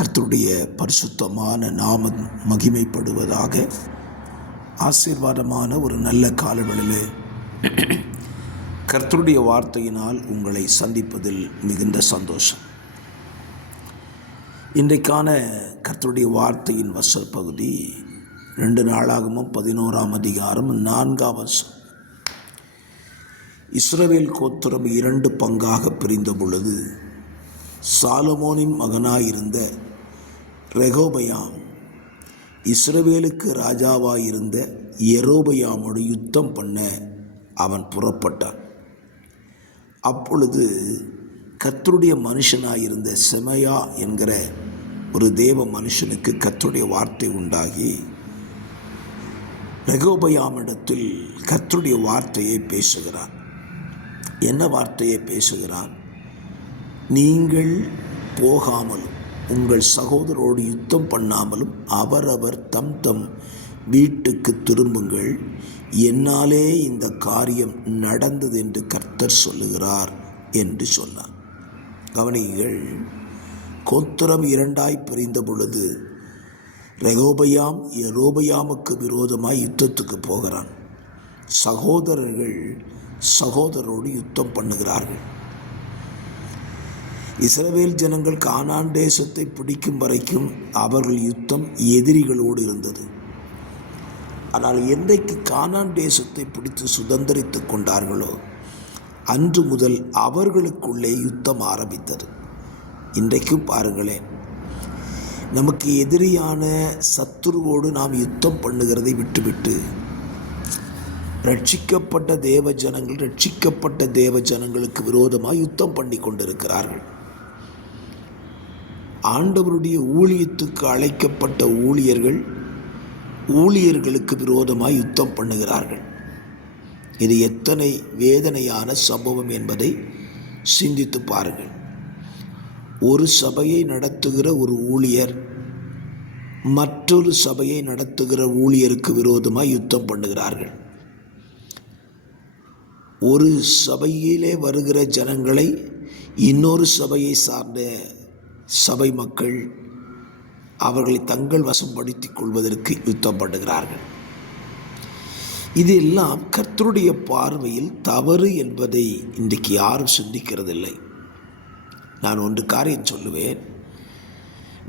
கர்த்தருடைய பரிசுத்தமான நாமம் மகிமைப்படுவதாக. ஆசீர்வாதமான ஒரு நல்ல காலவெளியிலே கர்த்தருடைய வார்த்தையினால் உங்களை சந்திப்பதில் மிகுந்த சந்தோஷம். இன்றைக்கான கர்த்தருடைய வார்த்தையின் பகுதி 2 நாளாகமும் 11ஆம் அதிகாரம் 4ஆம் வசனம். இஸ்ரவேல் கோத்திரம் 2 பங்காக பிரிந்த பொழுது சாலமோனின் மகனாயிருந்த ரெகோபயாம் இஸ்ரவேலுக்கு ராஜாவாயிருந்த யெரொபெயாமோடு யுத்தம் பண்ண அவன் புறப்பட்டான். அப்பொழுது கர்த்தருடைய மனுஷனாயிருந்த செமாயா என்கிற ஒரு தேவ மனுஷனுக்கு கர்த்தருடைய வார்த்தை உண்டாகி ரெகோபெயாமிடத்தில் கர்த்தருடைய வார்த்தையை பேசுகிறான். என்ன வார்த்தையை பேசுகிறான்? நீங்கள் போகாமலும் உங்கள் சகோதரோடு யுத்தம் பண்ணாமலும் அவரவர் தம் தம் வீட்டுக்கு திரும்புங்கள், என்னாலே இந்த காரியம் நடந்தது என்று கர்த்தர் சொல்லுகிறார் என்று சொன்னார். கவனிங்கள், கோத்திரம் 2ஆய் பிரிந்த பொழுது ரெகோபெயாம் யெரொபெயாமுக்கு விரோதமாய் யுத்தத்துக்கு போகிறான். சகோதரர்கள் சகோதரோடு யுத்தம் பண்ணுகிறார்கள். இஸ்ரவேல் ஜனங்கள் கானான் தேசத்தை பிடிக்கும் வரைக்கும் அவர்கள் யுத்தம் எதிரிகளோடு இருந்தது. ஆனால் என்றைக்கு கானான் தேசத்தை பிடித்து சுதந்திரித்து கொண்டார்களோ அன்று முதல் அவர்களுக்குள்ளே யுத்தம் ஆரம்பித்தது. இன்றைக்கும் பாருங்களேன், நமக்கு எதிரியான சத்துருவோடு நாம் யுத்தம் பண்ணுகிறதை விட்டுவிட்டு ரட்சிக்கப்பட்ட தேவ ஜனங்களுக்கு விரோதமாக யுத்தம் பண்ணி கொண்டிருக்கிறார்கள். ஆண்டவருடைய ஊழியத்துக்கு அழைக்கப்பட்ட ஊழியர்களுக்கு விரோதமாக யுத்தம் பண்ணுகிறார்கள். இது எத்தனை வேதனையான சம்பவம் என்பதை சிந்தித்து பாருங்கள். ஒரு சபையை நடத்துகிற ஒரு ஊழியர் மற்றொரு சபையை நடத்துகிற ஊழியருக்கு விரோதமாக யுத்தம் பண்ணுகிறார்கள். ஒரு சபையிலே வருகிற ஜனங்களை இன்னொரு சபையை சார்ந்த சபை மக்கள் அவர்களை தங்கள் வசப்படுத்திக் கொள்வதற்கு யுத்தம் பண்ணுகிறார்கள். இதெல்லாம் கர்த்தருடைய பார்வையில் தவறு என்பதை இன்றைக்கு யாரும் சிந்திக்கிறதில்லை. நான் ஒன்று காரியம் சொல்லுவேன்.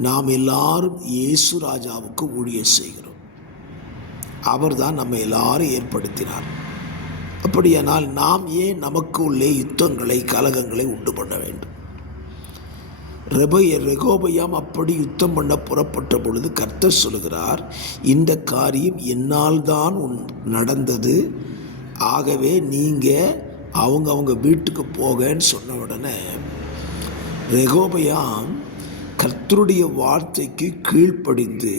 நாம் எல்லாரும் இயேசு ராஜாவுக்கு ஊழியம் செய்கிறோம். அவர்தான் நம்ம எல்லாரும் ஏற்படுத்தினார். அப்படியானால் நாம் ஏன் நமக்கு உள்ளே யுத்தங்களை கலகங்களை உண்டு பண்ண வேண்டும்? ரெகோபெயாம் அப்படி யுத்தம் பண்ண புறப்பட்ட பொழுது கர்த்தர் சொல்கிறார், இந்த காரியம் என்னால் தான் நடந்தது, ஆகவே நீங்கள் அவங்க வீட்டுக்கு போகன்னு சொன்ன உடனே ரெகோபெயாம் கர்த்தருடைய வார்த்தைக்கு கீழ்ப்படிந்து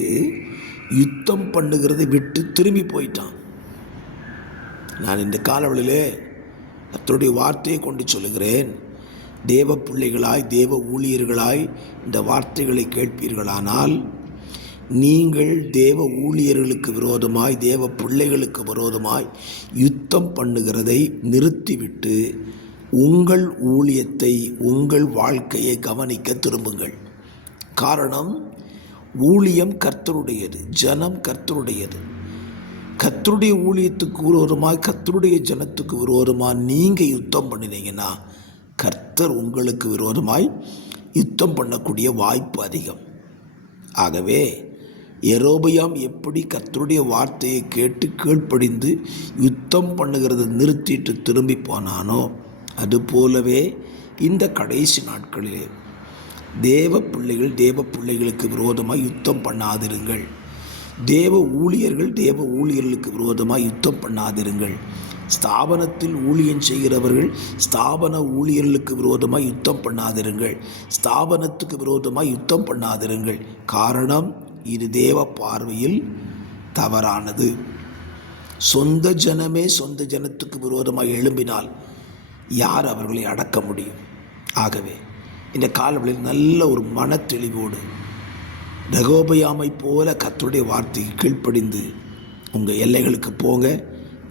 யுத்தம் பண்ணுகிறதை விட்டு திரும்பி போயிட்டான். நான் இந்த காலவெளியிலே கர்த்தருடைய வார்த்தையை கொண்டு சொல்லுகிறேன். தேவ பிள்ளைகளாய் தேவ ஊழியர்களாய் இந்த வார்த்தைகளை கேட்பீர்களானால் நீங்கள் தேவ ஊழியர்களுக்கு விரோதமாய் தேவ பிள்ளைகளுக்கு விரோதமாய் யுத்தம் பண்ணுகிறதை நிறுத்திவிட்டு உங்கள் ஊழியத்தை உங்கள் வாழ்க்கையை கவனிக்க திரும்புங்கள். காரணம், ஊழியம் கர்த்தருடையது, ஜனம் கர்த்தருடையது. கர்த்தருடைய ஊழியத்துக்கு விரோதமாய் கர்த்தருடைய ஜனத்துக்கு விரோதமாக நீங்கள் யுத்தம் பண்ணினீங்கன்னா கர்த்தர் உங்களுக்கு விரோதமாய் யுத்தம் பண்ணக்கூடிய வாய்ப்பு அதிகம். ஆகவே யெரொபெயாம் எப்படி கர்த்தருடைய வார்த்தையை கேட்டு கீழ்ப்படிந்து யுத்தம் பண்ணுகிறத நிறுத்திட்டு திரும்பி போனானோ அதுபோலவே இந்த கடைசி நாட்களிலே தேவ பிள்ளைகளுக்கு விரோதமாக யுத்தம் பண்ணாதிருங்கள். தேவ ஊழியர்களுக்கு விரோதமாக யுத்தம் பண்ணாதிருங்கள். ஸ்தாபனத்தில் ஊழியம் செய்கிறவர்கள் ஸ்தாபன ஊழியர்களுக்கு விரோதமாக யுத்தம் பண்ணாதிருங்கள். ஸ்தாபனத்துக்கு விரோதமாக யுத்தம் பண்ணாதிருங்கள். காரணம், இது தேவ பார்வையில் தவறானது. சொந்த ஜனமே சொந்த ஜனத்துக்கு விரோதமாக எழும்பினால் யார் அவர்களை அடக்க முடியும்? ஆகவே இந்த காலவெளியில் நல்ல ஒரு மன தெளிவோடு ரெகோபெயாமை போல கர்த்தருடைய வார்த்தைக்கு கீழ்ப்படிந்து உங்கள் எல்லைகளுக்கு போங்க.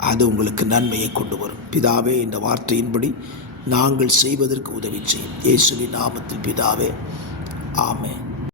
அது உங்களுக்கு நன்மையை கொண்டு வரும். பிதாவே, இந்த வார்த்தையின்படி நாங்கள் செய்வதற்கு உதவி செய்யும். இயேசுவின் நாமத்தில் பிதாவே, ஆமென்.